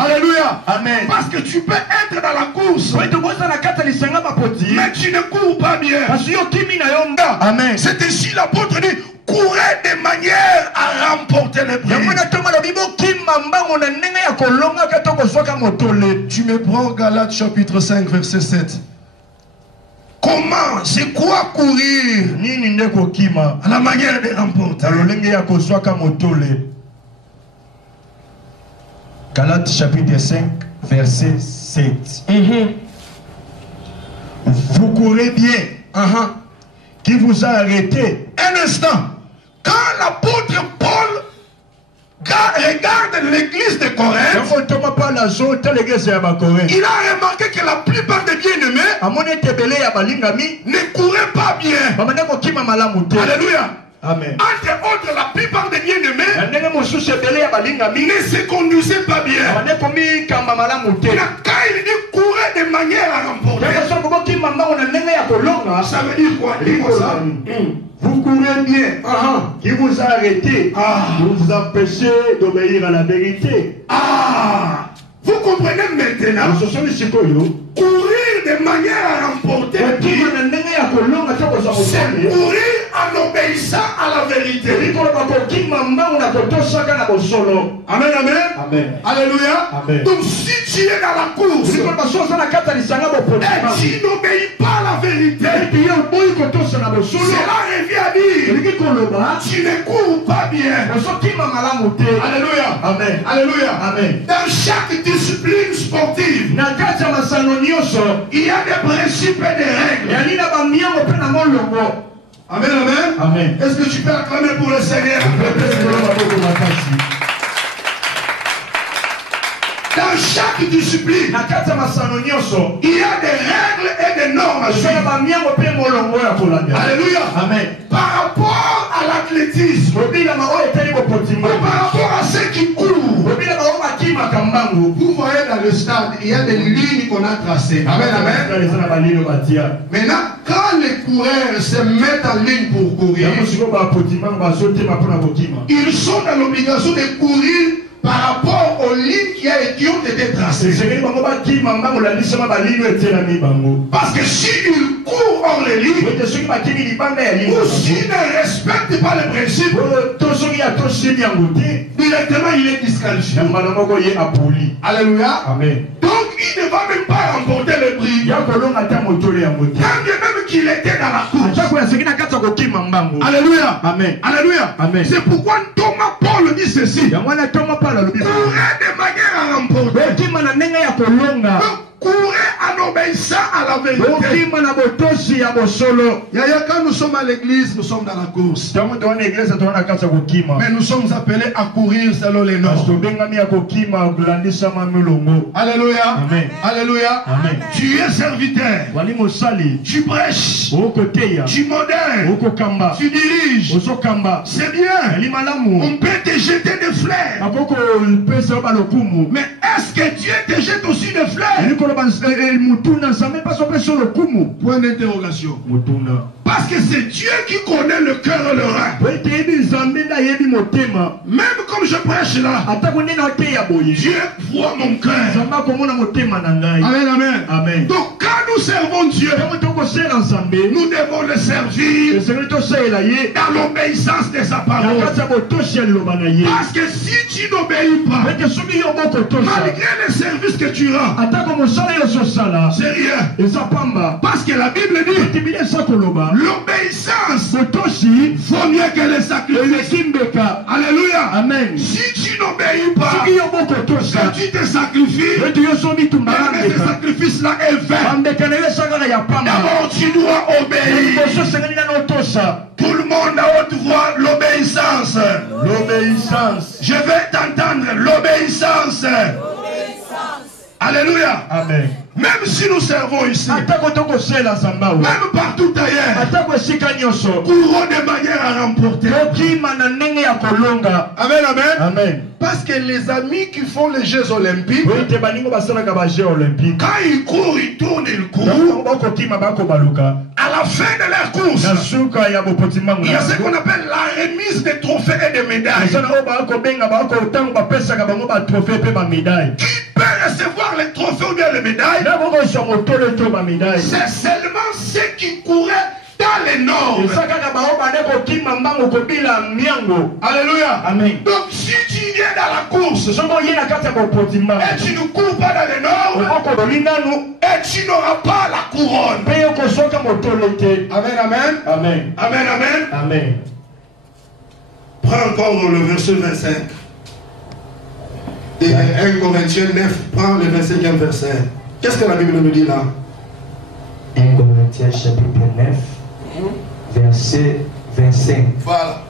Alléluia. Amen. Parce que tu peux être dans la course, mais tu ne cours pas bien. Amen. C'est ainsi l'apôtre dit, courez de manière à remporter les prix. Tu me prends Galates chapitre 5 verset 7. Comment? C'est quoi courir? À la manière de remporter. Galates chapitre 5 verset 7. Vous courez bien. Qui vous a arrêté? Un instant. Quand l'apôtre Paul regarde l'église de Corinthe, il a remarqué que la plupart des bien-aimés ne couraient pas bien. Alléluia. Amen. Entre autres, la plupart des bien-aimés ne se conduisaient pas bien. Quand il dit courir de manière à remporter, ça veut dire quoi? Vous courez bien. Qui vous a arrêté? Vous vous empêchez d'obéir à la vérité. Vous comprenez maintenant? Courir de manière à remporter, c'est courir en obéissant à la vérité. Amen, amen. Amen. Alléluia. Amen. Donc si tu es dans la course et tu n'obéis pas à la vérité, cela revient à dire tu ne cours pas bien. Alléluia. Amen. Alléluia. Amen. Dans chaque discipline sportive, il y a des principes et des règles. Amen, amen. Amen. Est-ce que tu peux acclamer pour le Seigneur? Dans chaque discipline, il y a des règles et des normes à suivre. Alléluia. Amen. Par rapport à l'athlétisme, par rapport à ceux qui courent, vous voyez dans le stade, il y a des lignes qu'on a tracées. Amen, amen. Maintenant, quand les coureurs se mettent en ligne pour courir, ils sont dans l'obligation de courir par rapport aux lignes qui ont été tracées. Parce que s'ils courent hors les lignes, ou s'ils ne respectent pas les principes, directement il est disqualifié. Alléluia. Amen. Donc il ne va même pas remporter le prix. Quand bien même qu'il était dans la course. Alléluia. Amen. Alléluia. Amen. C'est pourquoi Thomas Paul dit ceci. Courez de manière à remporter. Courez en obéissant à la vérité. Quand nous sommes à l'église, nous sommes dans la course. Mais nous sommes appelés à courir selon les normes. Alléluia. Amen. Alléluia. Amen. Tu es serviteur. Tu prêches. Tu modères. Tu diriges. C'est bien. On peut te jeter des fleurs. Mais est-ce que Dieu te jette aussi des fleurs? Point d'interrogation. Parce que c'est Dieu qui connaît le cœur et le rein. Même comme je prêche là, Dieu voit mon cœur. Amen, amen. Amen. Donc quand nous servons Dieu, nous devons le servir dans l'obéissance de sa parole. Parce que si tu n'obéis pas, malgré les services que tu rends, c'est rien. Parce que la Bible dit l'obéissance vaut mieux que les sacrifices. Alléluia. Amen. Si tu n'obéis pas, quand tu te sacrifies, mais ce sacrifice-là est vain. D'abord, tu dois obéir. Tout le monde à haute voix, l'obéissance. L'obéissance. Je vais t'entendre, l'obéissance. Alléluia. Amen. Même si nous servons ici, même partout ailleurs, courons de manière à remporter. Amen, amen. Amen. Parce que les amis qui font les Jeux Olympiques, quand ils courent, ils tournent, ils courent. à la fin de leur course, il y a ce qu'on appelle la remise des trophées et des médailles. Qui peut recevoir les trophées ou bien les médailles? C'est seulement ceux qui couraient dans les normes. Alléluia. Amen. Donc si tu viens dans la course et tu ne cours pas dans les normes, et tu n'auras pas la couronne. Amen, amen. Amen. Amen, amen. Amen. Prends encore le verset 25. Et 1 Corinthiens 9, prends le 25e verset. Qu'est-ce que la Bible nous dit là? 1 Corinthiens chapitre 9, verset 25. Voilà.